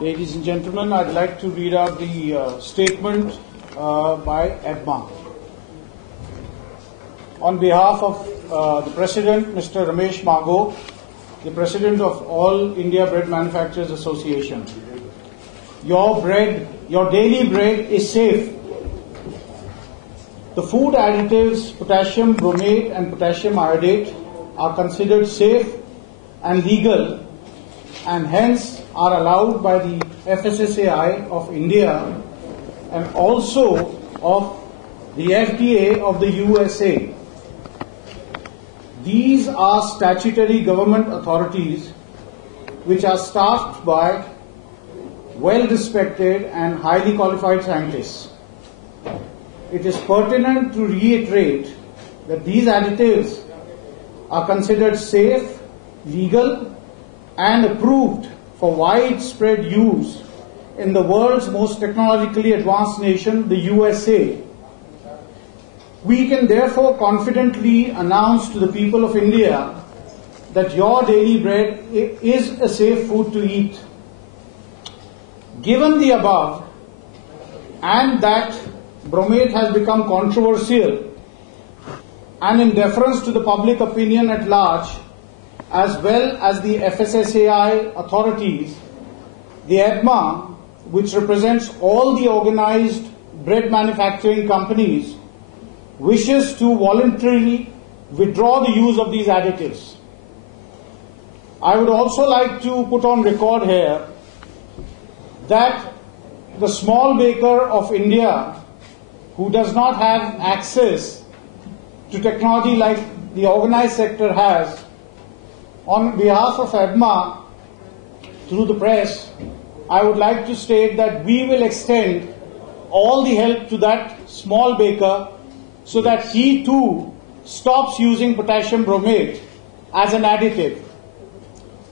Ladies and gentlemen, I'd like to read out the statement by EBMA. On behalf of the President, Mr. Ramesh Mago, the President of All India Bread Manufacturers Association, your daily bread is safe. The food additives potassium bromate and potassium iodate are considered safe and legal and hence are allowed by the FSSAI of India and also of the FDA of the USA. These are statutory government authorities which are staffed by well-respected and highly qualified scientists. It is pertinent to reiterate that these additives are considered safe, legal, and approved for widespread use in the world's most technologically advanced nation, the USA. We can therefore confidently announce to the people of India that your daily bread is a safe food to eat. Given the above, and that bromate has become controversial, and in deference to the public opinion at large, as well as the FSSAI authorities, the EBMA, which represents all the organized bread manufacturing companies, wishes to voluntarily withdraw the use of these additives. I would also like to put on record here that the small baker of India who does not have access to technology like the organized sector has, on behalf of EBMA, through the press, I would like to state that we will extend all the help to that small baker so that he too stops using potassium bromate as an additive.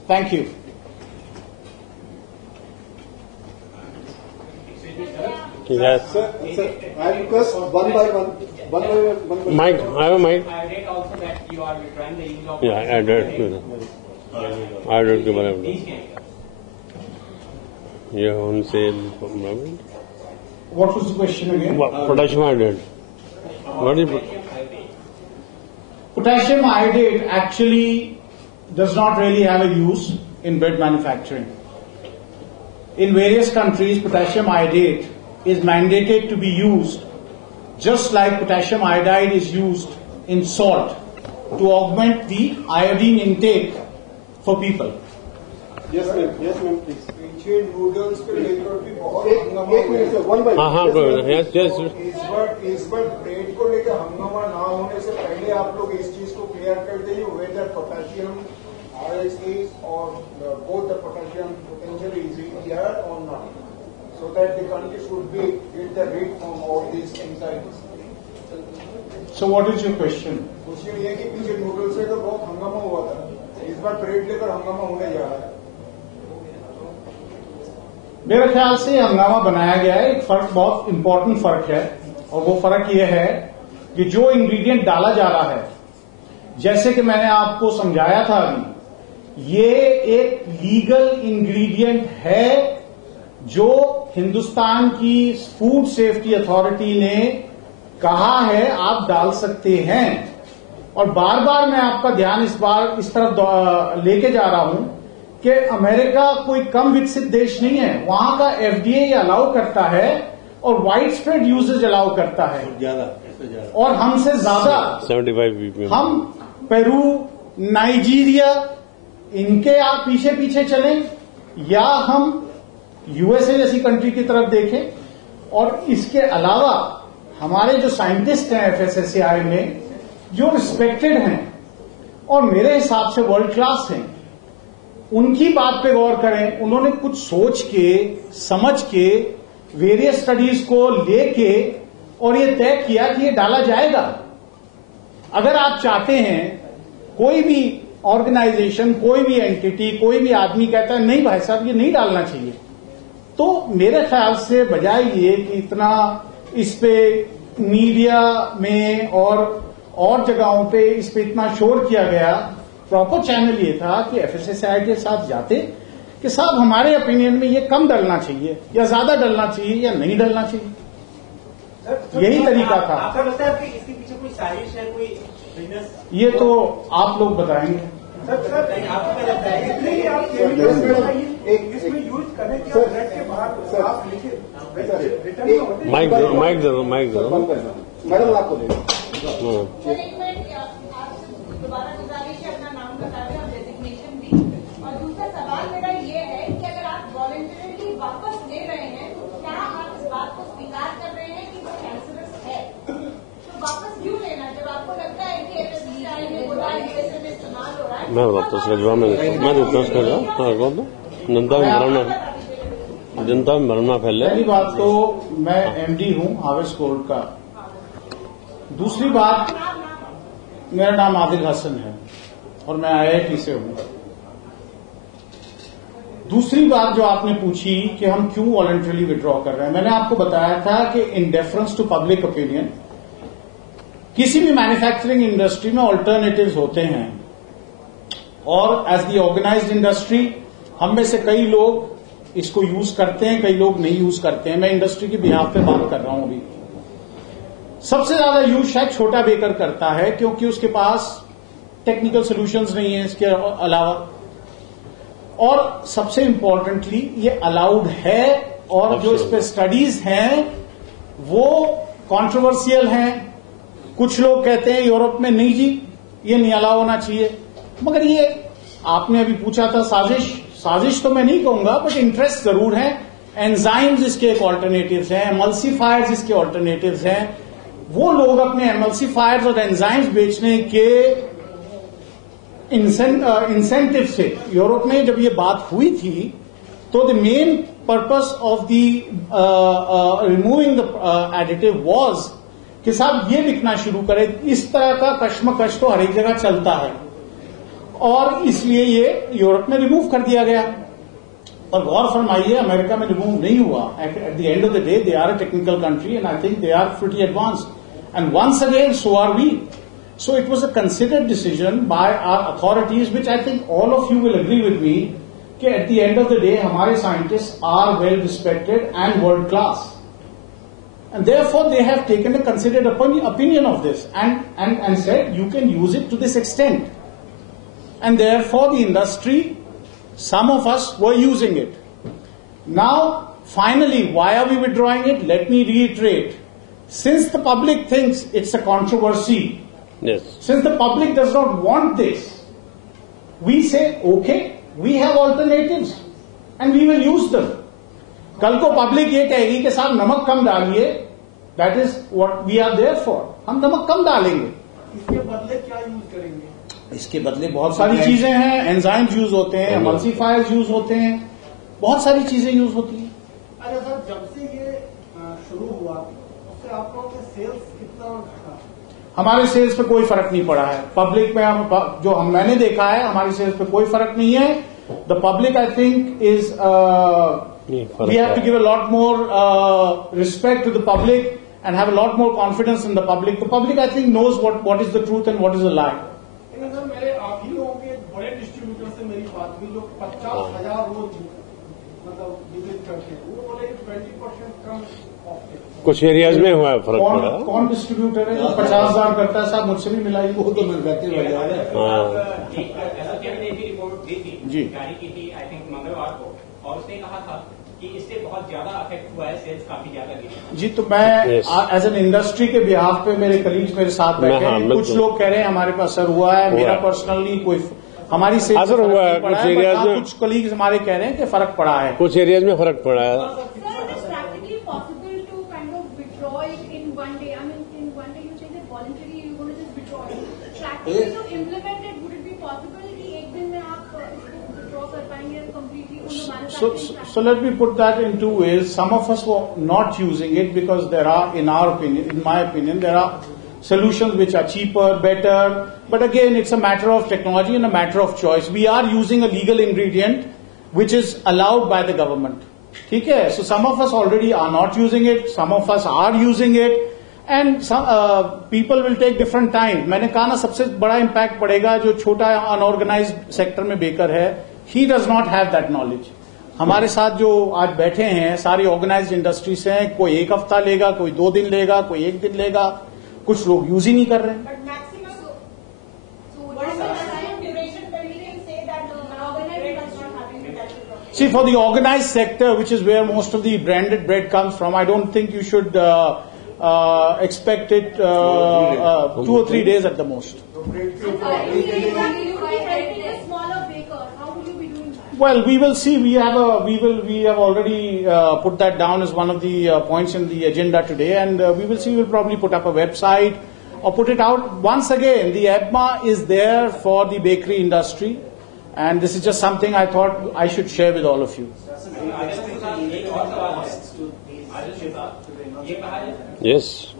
Thank you. Yes. Sir, I request one by one. Mic, I have a mic. I read also that you are withdrawing the use of... Yeah, I read. I read the one. You want to say bromate? What was the question again? Potassium iodate. What is Potassium iodate actually does not really have a use in bread manufacturing. In various countries, potassium iodate is mandated to be used just like potassium iodide is used in salt to augment the iodine intake for people. Yes, ma'am, please. Noodles पे लेकर भी बहुत हंगामा एक minute sir, one by one. हाँ Yes, yes इस बार bread को लेकर हंगामा ना होने से पहले आप लोग इस चीज को क्लियर कर दीजिए whether potassium is or both the potassium potentially is here or not, so that the country should be get the rid from all these anxieties. So what is your question? Question ये कि पीछे noodles से तो बहुत हंगामा हुआ था, इस बार ब्रेड लेकर हंगामा होने जा रहा है. मेरे ख्याल से हंगामा बनाया गया है. एक फर्क, बहुत इंपॉर्टेंट फर्क है, और वो फर्क ये है कि जो इंग्रेडिएंट डाला जा रहा है, जैसे कि मैंने आपको समझाया था अभी, ये एक लीगल इंग्रेडिएंट है जो हिंदुस्तान की फूड सेफ्टी अथॉरिटी ने कहा है आप डाल सकते हैं. और बार बार मैं आपका ध्यान इस तरफ लेके जा रहा हूं कि अमेरिका कोई कम विकसित देश नहीं है. वहां का एफडीए अलाउ करता है और वाइड स्प्रेड यूजेज अलाउ करता है, और हमसे ज्यादा 75 हम पेरू, नाइजीरिया, इनके आप पीछे पीछे चलें, या हम यूएसए जैसी कंट्री की तरफ देखें. और इसके अलावा हमारे जो साइंटिस्ट हैं एफएसएसएआई में, जो रिस्पेक्टेड हैं और मेरे हिसाब से वर्ल्ड क्लास हैं, उनकी बात पे गौर करें. उन्होंने कुछ सोच के, समझ के, वेरियस स्टडीज को लेके और ये तय किया कि ये डाला जाएगा. अगर आप चाहते हैं, कोई भी ऑर्गेनाइजेशन, कोई भी एंटिटी, कोई भी आदमी कहता है नहीं भाई साहब ये नहीं डालना चाहिए, तो मेरे ख्याल से बजाय ये कि इतना इस पे मीडिया में और जगहों पे इस पे इतना शोर किया गया, प्रॉपर चैनल ये था कि एफएसएसएआई के साथ जाते, कि साहब हमारे ओपिनियन में ये कम डलना चाहिए या ज्यादा डलना चाहिए या नहीं डलना चाहिए। यही तरीका था। आपको लगता है कि इसके पीछे कोई साजिश है, कोई बिजनेस? ये तो आप लोग बताएंगे। आपको क्या लगता है? नहीं, आप इसमें यूज करने के नेट के बाहर आप लिखे रिटर्न माइक दे दो मैडम आपको देगा। सर एक मिनट, आपसे दोबारा गुजारिश है, अपना नाम बता दें और डेजिग्नेशन भी। और दूसरा सवाल मेरा ये है कि अगर आप वॉलंटरली वापस ले रहे हैं तो क्या आप इस बात को स्वीकार कर रहे हैं कि वो कैंसरस है? तो वापस क्यों लेना जब आपको लगता है कि एफएससीआई ने बोला यूएसए में इस्तेमाल हो रहा है? मैं बताता हूँ उसका जवाब मैं देता हूँ उसका जवाब। हाँ बोल दो। जनता में भ्रम ना फैले। पहली बात तो मैं एमडी हूं हावेस कोर्ट का। दूसरी बात, मेरा नाम आदिल हसन है और मैं आईआईटी से हूं। दूसरी बात जो आपने पूछी कि हम क्यों वॉलंटरली विड्रॉ कर रहे हैं, मैंने आपको बताया था कि in deference to public opinion किसी भी मैन्युफैक्चरिंग इंडस्ट्री में ऑल्टरनेटिव्स होते हैं और एज दी ऑर्गेनाइज्ड इंडस्ट्री हम में से कई लोग इसको यूज करते हैं, कई लोग नहीं यूज करते हैं। मैं इंडस्ट्री के बिहाफ पे बात कर रहा हूं अभी। सबसे ज्यादा यूज शायद छोटा बेकर करता है क्योंकि उसके पास टेक्निकल सॉल्यूशंस नहीं है इसके अलावा, और सबसे इंपॉर्टेंटली ये अलाउड है और जो इस पे स्टडीज हैं वो कंट्रोवर्शियल हैं। कुछ लोग कहते हैं यूरोप में नहीं जी ये नहीं अलाउ होना चाहिए, मगर ये आपने अभी पूछा था साजिश तो मैं नहीं कहूंगा, बट इंटरेस्ट जरूर है। एंजाइम्स इसके एक ऑल्टरनेटिव्स हैं, एमल्सीफायर्स इसके ऑल्टरनेटिव्स हैं। वो लोग अपने एमल्सीफायर्स और एंजाइम्स बेचने के इंसेंटिव से, यूरोप में जब ये बात हुई थी तो the main purpose of the removing the additive was कि साहब ये बिकना शुरू करे। इस तरह का कश्मकश तो हर एक जगह चलता है और इसलिए ये यूरोप में रिमूव कर दिया गया। और गौर फरमाइए अमेरिका में रिमूव नहीं हुआ। At the end of the day they are a technical country and I think they are pretty advanced and once again so are we. So it was a considered decision by our authorities, which I think all of you will agree with me, कि at the end of the day हमारे scientists are well respected and world class, and therefore they have taken a considered opinion of this and said you can use it to this extent, and therefore the industry, some of us were using it. Now finally, why are we withdrawing it? Let me reiterate. Since the public thinks it's a controversy, Yes. since the public does not want this, we say, okay, we have alternatives and we will use them. कल को public ये कहेगी कि साहब नमक कम डालिए, that is what we are there for. हम नमक कम डालेंगे। इसके बदले क्या यूज करेंगे? इसके बदले बहुत सारी चीजें हैं। एंजाइम्स यूज होते हैं, एमल्सीफायर्स यूज होते हैं, बहुत सारी चीजें यूज होती हैं। अच्छा सर, जब से ये शुरू हुआ उससे आप लोगों के सेल्स कितना घटा? हमारे सेल्स पे कोई फर्क नहीं पड़ा है। पब्लिक में जो मैंने देखा है हमारी सेल्स पे कोई फर्क नहीं है। The public I think is we have to give a lot more respect to the public and have a lot more confidence in the public. The public I think knows what is the truth and what is the lie. लेकिन sir मेरे आप ही लोगों के बड़े distributor से मेरी बात हुई जो 50,000 रोज मतलब विजिट करते हैं, वो बोले 20% कम ऑफ। कुछ एरियाज में हुआ है फर्क पड़ा। कौन डिस्ट्रीब्यूटर है जो 50,000 करता है? साहब मुझसे भी मिलाई, वो तो मिल जाती है। एसोसिएशन ने भी रिपोर्ट दी थी, जी, जारी की थी आई थिंक मंगलवार को, और उसने कहा था कि इससे बहुत ज्यादा अफेक्ट हुआ है, सेल्स काफी ज्यादा गिरी। जी, तो मैं एज एन इंडस्ट्री के बिहाफ पे मेरे कलीग्स मेरे साथ बैठे हैं। कुछ लोग कह रहे हैं हमारे पास असर हुआ है, मेरा पर्सनली कोई हमारी से असर हुआ है। कुछ एरियाज में कुछ कलीग्स हमारे कह रहे हैं कि फर्क पड़ा है, कुछ एरियाज में फर्क पड़ा है। So let me put that in two ways. Some of us were not using it because there are, in my opinion, there are solutions which are cheaper, better. But again, it's a matter of technology and a matter of choice. We are using a legal ingredient which is allowed by the government. Okay? So some of us already are not using it. Some of us are using it. And some people will take different time. मैंने कहा ना सबसे बड़ा impact पड़ेगा जो छोटा unorganised sector में baker है, He does not have that knowledge. हमारे साथ जो आज बैठे हैं सारी ऑर्गेनाइज्ड इंडस्ट्री से हैं, कोई 1 हफ्ता लेगा, कोई 2 दिन लेगा, कोई 1 दिन लेगा, कुछ लोग यूज ही नहीं कर रहे हैं. But maximum, so what is the maximum duration when we can say that the organized is not having the cash flow? See, for the organized sector, which is where most of the branded bread comes from, I don't think you should expect it 2 or 3 days at the most. तो bread के And ऊपर are अभी you के लिए helping a smaller baker? How will you be doing that? Well, we will see. We have already put that down as one of the points in the agenda today, and we will see. We'll probably put up a website or put it out. Once again, the EBMA is there for the bakery industry, and this is just something I thought I should share with all of you. Yes.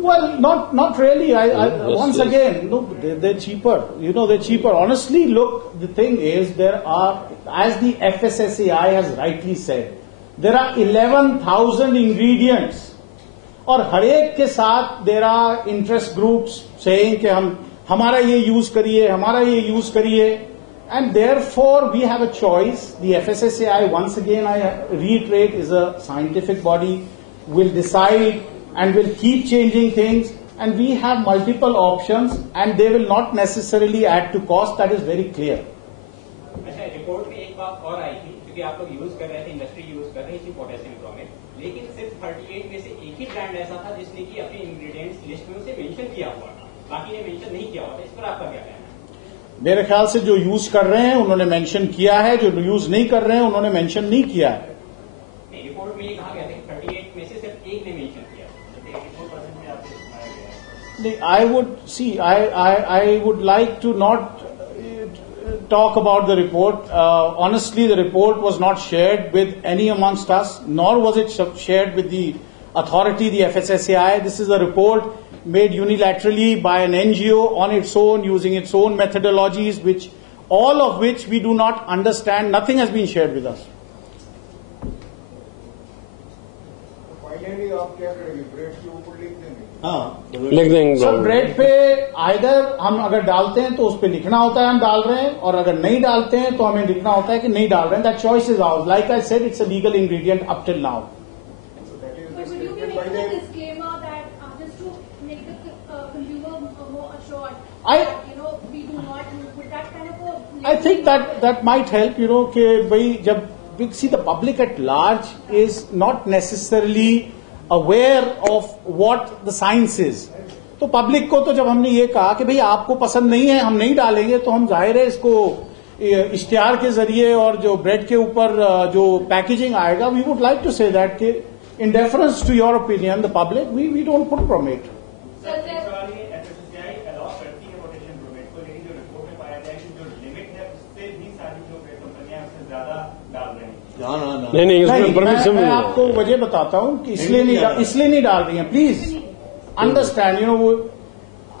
Well, not really. Yes, Once yes. again, no, they're cheaper. You know, they're cheaper. Honestly, look, the thing is, there are, as the FSSAI has rightly said, there are 11,000 ingredients. और हर एक के साथ there are interest groups saying कि हमारा ये use करिए, हमारा ये यूज करिए, and therefore we have a choice. The FSSAI, once again I reiterate, is a scientific body, will decide and will keep changing things, and we have multiple options, and they will not necessarily add to cost. That is very clear. अच्छा, report में एक बात और आई थी, क्योंकि आप लोग use कर रहे थे, इंडस्ट्री यूज कर रही थी पोटेशियम ब्रोमेट, लेकिन सिर्फ 38 में से एक ही ब्रांड ऐसा था जिसने की अपनी इंग्रेडिएंट्स लिस्ट में उसे मेंशन किया हुआ था, बाकी ने मेंशन नहीं किया हुआ था. इस पर आपका क्या कहना है? मेरे ख्याल से जो यूज कर रहे हैं उन्होंने मेंशन किया है, जो यूज नहीं कर रहे हैं उन्होंने मेंशन नहीं किया है. रिपोर्ट में ये कहा गया था कि 38 में से सिर्फ एक ने मेंशन किया. I would see. I would like to not talk about the report. Honestly, the report was not shared with any amongst us, nor was it shared with the authority, the FSSAI. This is a report made unilaterally by an NGO on its own, using its own methodologies, all of which we do not understand. Nothing has been shared with us. Finally आप क्या करेंगे? Bread के ऊपर लिख देंगे? हाँ, लिख देंगे. सर, ब्रेड पे आइदर हम अगर डालते हैं तो उस पे लिखना होता है हम डाल रहे हैं, और अगर नहीं डालते हैं तो हमें लिखना होता है कि नहीं डाल रहे हैं. That choice is ours. Like I said, it's a legal ingredient up till now. But will you be making a disclaimer that just to make the consumer more assured that we do not with that kind of a? I think that might help. कि भाई जब see the public at large is not necessarily aware of what the science is. तो public को तो जब हमने ये कहा कि भाई आपको पसंद नहीं है, हम नहीं डालेंगे, तो हम जाहिर है इसको इश्तिहार के जरिए और जो ब्रेड के ऊपर जो पैकेजिंग आएगा, we would like to say that कि in deference to your opinion the public we don't put bromate. नहीं, इसमें परमिशन मैं आपको वजह बताता हूं कि इसलिए नहीं डाल रही हैं. Please understand,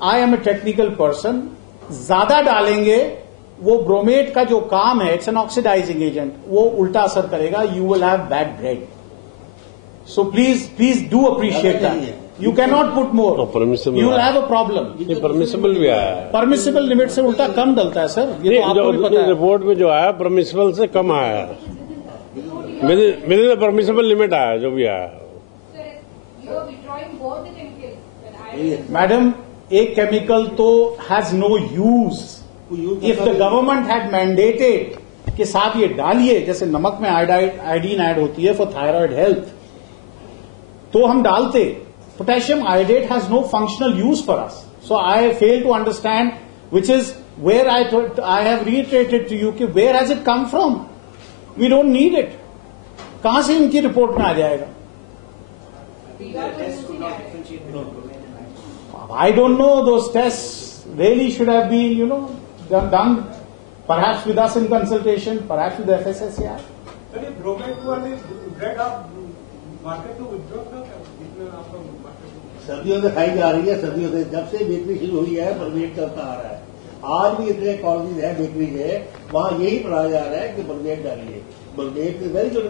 I am a technical person. ज्यादा डालेंगे वो ब्रोमेट का जो काम है, इट्स एन ऑक्सीडाइजिंग एजेंट, वो उल्टा असर करेगा. You will have bad bread. So please do appreciate that. You can not put more, you will have a problem. ये परमिसिबल भी आया है. परमिसिबल लिमिट से उल्टा कम डलता है सर, ये तो आपको भी पता है. रिपोर्ट में जो आया परमिसिबल से कम आया है. विद परमिसिबल लिमिट आया जो भी आया. मैडम, एक केमिकल तो has no use. If the government had mandated के साथ ये डालिए, जैसे नमक में आयोडीन ऐड होती है फॉर थायराइड हेल्थ, तो हम डालते. Potassium iodate has no functional use for us. So I fail to understand which is where I have reiterated to you कि where has it come from. We don't need it. कहां से इनकी report में आ जाएगा? I don't know. Those tests really should have been, done perhaps with us in consultation, perhaps with the FSSAI. Sir, ये bromate वाली bread आप market को withdraw कर आपका मार्केट सर्दियों से खाई जा रही है. सर्दियों से जब से बेकरी शुरू हुई है ब्रोमेट चलता आ रहा है. आज भी इतने कॉलेज है बेकरी के, वहां यही पढ़ाया जा रहा है कि ब्रोमेट डालिए. Bromate is very good.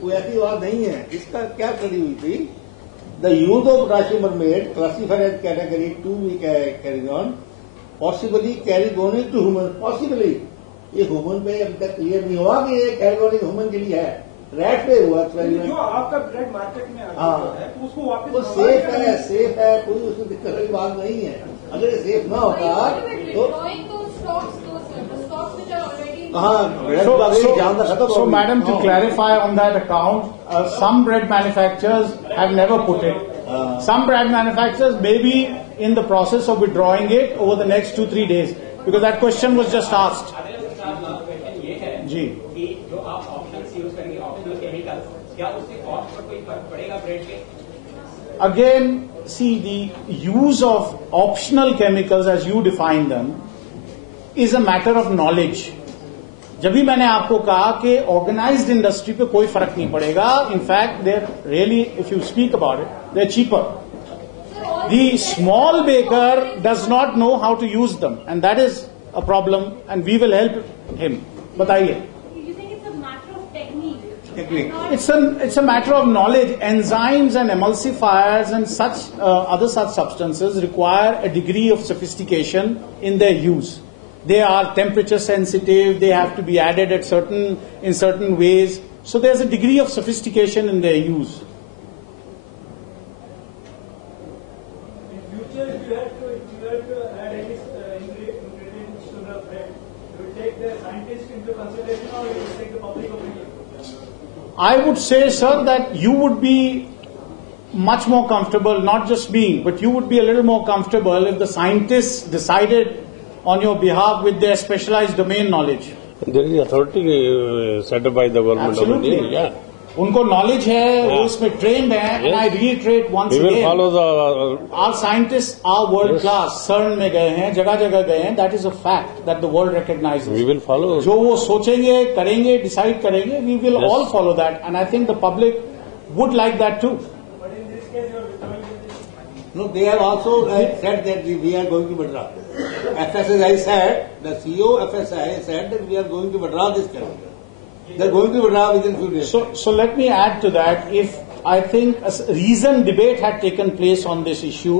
कोई ऐसी बात नहीं है. इसका क्या कड़ी हुई थी? The use of potassium bromate classified as category 2 we carry on, possibly carry on into humans, possibly. ये ह्यूमन पे अभी तक क्लियर नहीं हुआ कि ये कैटेगरी ह्यूमन के लिए है, रैट पे हुआ एक्सपेरिमेंट। जो आपका ब्रेड मार्केट में हाँ, है तो उसको वापस वो सेफ है, कोई उसमें दिक्कत की बात नहीं है। अगर ये सेफ ना होता तो So, madam, to clarify on that account, some bread manufacturers have never put it. Some bread manufacturers may be in the process of withdrawing it over the next 2-3 days, because that question was just asked. Question ये है जी कि जो आप options use करेंगे, optional chemicals, क्या उससे cost per कोई फर्क पड़ेगा ब्रेड के? Again, see, the use of optional chemicals as you define them is a matter of knowledge. जब भी मैंने आपको कहा कि ऑर्गेनाइज्ड इंडस्ट्री पे कोई फर्क नहीं पड़ेगा, in fact there really, if you speak about it, there cheaper. The small baker does not know how to use them, and that is a problem, and we will help him. बताइए. It's a matter of knowledge. Enzymes and emulsifiers and such other such substances require a degree of sophistication in their use. They are temperature sensitive. They have to be added at in certain ways. So there's a degree of sophistication in their use. In future, if you have to add any ingredients to the bread, you will take the scientists into consideration, or you will take the public opinion? I would say, sir, that you would be much more comfortable, not just me, but you would be a little more comfortable if the scientists decided on your behalf with their specialized domain knowledge. There is authority set up by the government of Absolutely. India. Yeah. उनको knowledge है, वो Yeah. इसमें trained है, and Yes. I reiterate once We will again, follow the. our scientists are world Yes. class. CERN में गए हैं, जगह जगह गए हैं. That is a fact that the world recognizes. We will follow. जो वो सोचेंगे, करेंगे, decide करेंगे, we will Yes. all follow that, and I think the public would like that too. But in this case, you are withdrawing this. No, they have also said that we are going to withdraw. FSSAI said, the CEO FSSAI said that we are going to withdraw this chemical. They are going to withdraw within few days. So let me add to that. If I think a reasoned debate had taken place on this issue,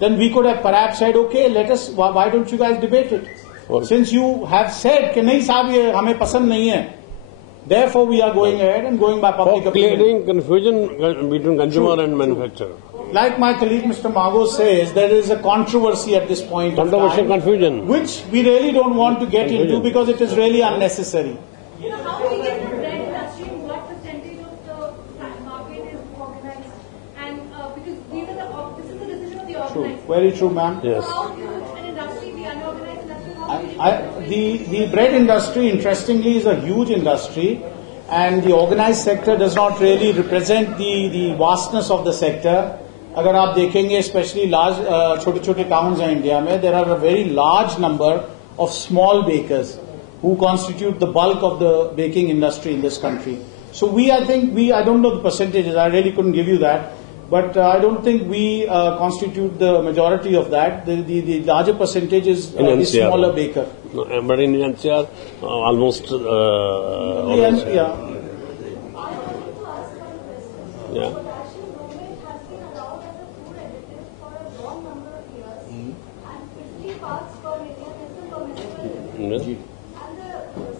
then we could have perhaps said, okay, let us. Why don't you guys debate it? Well, Since you have said कि नहीं साहब ये हमें पसंद नहीं है, therefore we are going ahead and going by for public opinion. clearing confusion between consumer and manufacturer. Like my colleague Mr. Mago says, there is a controversy at this point of Controversial time, confusion. which we really don't want to get into Confusion. because it is really unnecessary. So how big is the bread industry and what percentage of the market is organized? And because this is the decision of the True. organized. Very true, ma'am. So Yes. how huge an industry, the unorganized industry, how big is it? The bread industry, interestingly, is a huge industry, and the organized sector does not really represent the vastness of the sector. अगर आप देखेंगे, especially large छोटे छोटे towns हैं India में, there are a very large number of small bakers who constitute the bulk of the baking industry in this country. So I don't know the percentages, I really couldn't give you that, but I don't think we constitute the majority of that. The larger percentage is NCR. smaller baker. No, but in NCR, almost. Yeah. Yeah. Potassium bromate has been allowed as a food additive for a long number of years, and 50 parts per million is the permissible limit. Yes. And the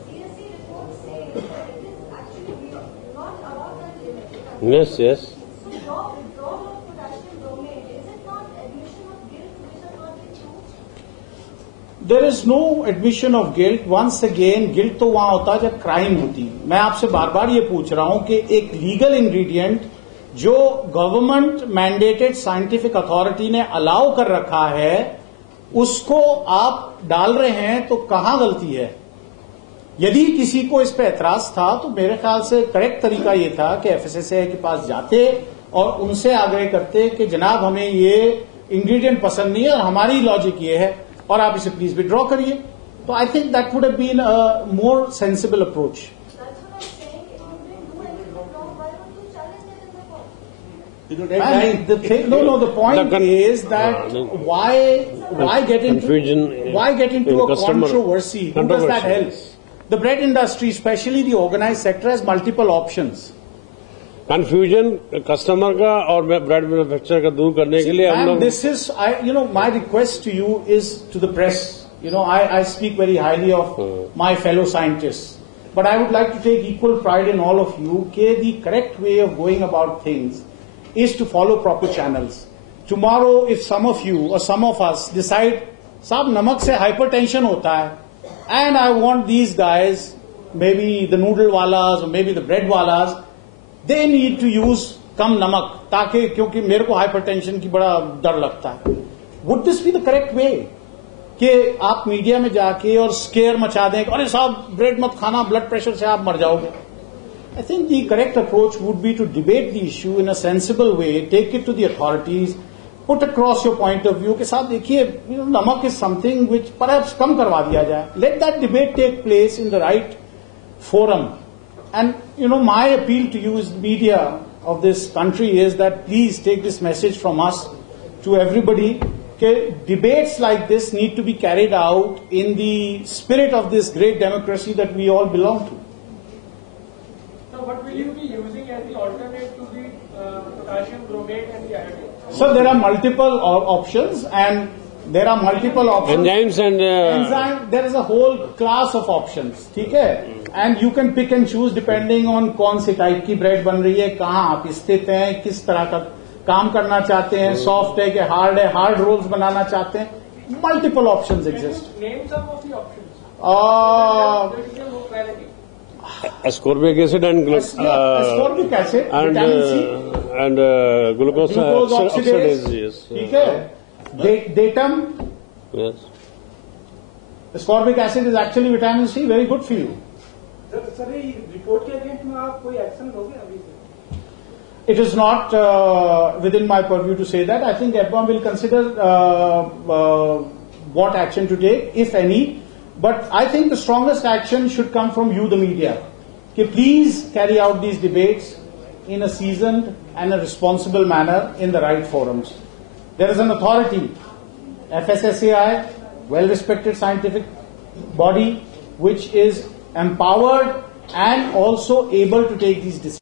CSE report says that it is actually not above that limit. Yes. Yes. So your withdrawal of potassium bromate, is it not admission of guilt which has not been proved? There is no admission of guilt. Once again, guilt तो वहां होता है जब crime होती. मैं आपसे बार बार ये पूछ रहा हूं कि एक लीगल इंग्रेडिएंट जो गवर्नमेंट मैंडेटेड साइंटिफिक अथॉरिटी ने अलाउ कर रखा है, उसको आप डाल रहे हैं, तो कहां गलती है? यदि किसी को इस पे एतराज था तो मेरे ख्याल से करेक्ट तरीका ये था कि एफएसएसएआई के पास जाते और उनसे आग्रह करते कि जनाब हमें ये इंग्रेडिएंट पसंद नहीं है और हमारी लॉजिक ये है और आप इसे प्लीज विड्रॉ करिए. तो I think that would have been a more sensible approach. That's what I'm saying. If you didn't do any withdrawal, why don't you challenge it in the court? You know, that And time, the thing, no, the point The is that why get into Confusion a in customer- controversy? Who does that help? controversy. The bread industry, especially the organized sector, has multiple options. Confusion customer का और bread manufacturer का दूर करने के लिए हम And लोग this is, my request to you is to the press. I speak very highly of my fellow scientists. But I would like to take equal pride in all of you that the correct way of going about things is to follow proper channels. Tomorrow, if some of you or some of us decide, साहब नमक से hypertension होता है, and I want these guys, maybe the noodle walas or maybe the bread walas, they need to use कम नमक ताकि क्योंकि मेरे को हाइपरटेंशन की बड़ा डर लगता है. Would this be the correct way? कि आप मीडिया में जाके और स्केयर मचा दें, अरे साहब ब्रेड मत खाना, ब्लड प्रेशर से आप मर जाओगे. I think the correct approach would be to debate the issue in a sensible way, take it to the authorities, put across your point of view कि साहब देखिए नमक is something which perhaps कम करवा दिया जाए. Let that debate take place in the right forum. And my appeal to you as media of this country is that please take this message from us to everybody. Okay, debates like this need to be carried out in the spirit of this great democracy that we all belong to. So what will you be using as the alternate to the potassium bromate and the iodine? So there are multiple options, and there are multiple options. Enzymes and enzyme. There is a whole class of options. ठीक है? And you can pick and choose depending on कौन सी type की bread बन रही है, कहाँ आप स्थित हैं, किस तरह का काम करना चाहते हैं, सॉफ्ट है कि हार्ड है, हार्ड रोल्स बनाना चाहते हैं. Multiple options exist. Name some of the options. ascorbic acid and ascorbic acid, vitamin C, and glucose oxidase. Yes. ठीक है. Datum. Yes. Ascorbic acid is actually vitamin C, very good for you. Sir ये report के against में आप कोई action लोगे अभी से? It is not within my purview to say that. I think EPMA will consider what action to take, if any. But I think the strongest action should come from you, the media. Okay, please carry out these debates in a seasoned and a responsible manner in the right forums. There is an authority, FSSAI, well-respected scientific body, which is empowered and also able to take these decisions.